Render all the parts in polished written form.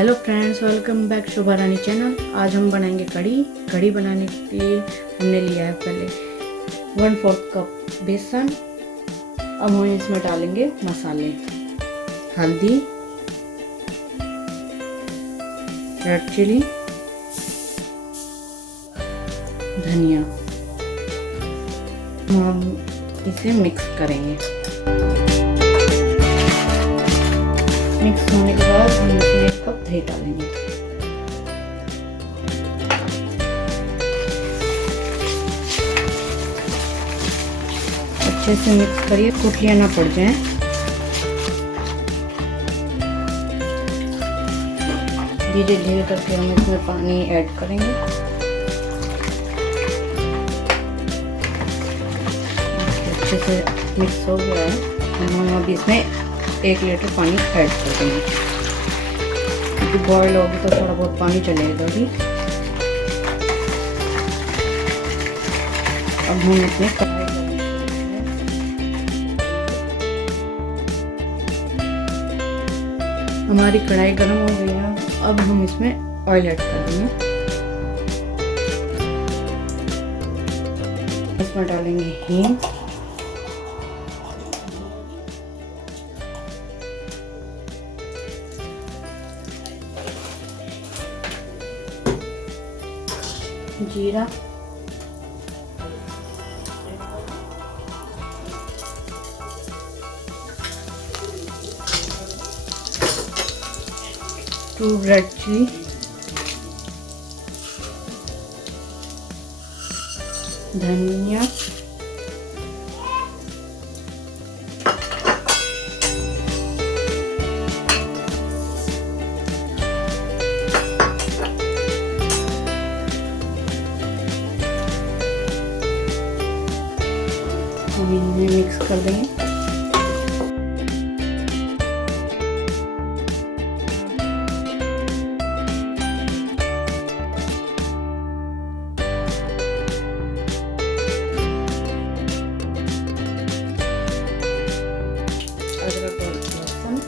Hello friends, welcome back शोभा रानी channel. आज हम बनाएंगे कढ़ी। कढ़ी बनाने के लिए हमने लिया है पहले 1/4 कप बेसन। अब हम इसमें डालेंगे मसाले, हल्दी, रेड चिली, धनिया। हम इसे मिक्स करेंगे। मिक्स होने के बाद हम इसमें 1 कप दही डालेंगे। अच्छे से मिक्स करिए, गुठलियां ना पड़ जाएं। धीरे धीरे करके हम इसमें पानी ऐड करेंगे। अच्छे से मिक्स हो गया है। हम अभी इसमें 1 लीटर पानी ऐड कर देंगे, क्योंकि बॉयल होगी तो थोड़ा बहुत पानी चलेगा भी। अब हम इसमें कढ़ाई हमारी कढ़ाई गर्म हो गई है। अब हम इसमें ऑयल ऐड कर देंगे। इसमें डालेंगे हींग, जीरा, टू रेड चिली, धनिया, हम इन्हें मिक्स कर देंगे। अदरक और लहसुन,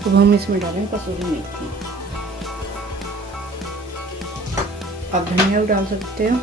अब हम इसमें डालेंगे कसूरी मेथी। आप धनिया भी डाल सकते हो।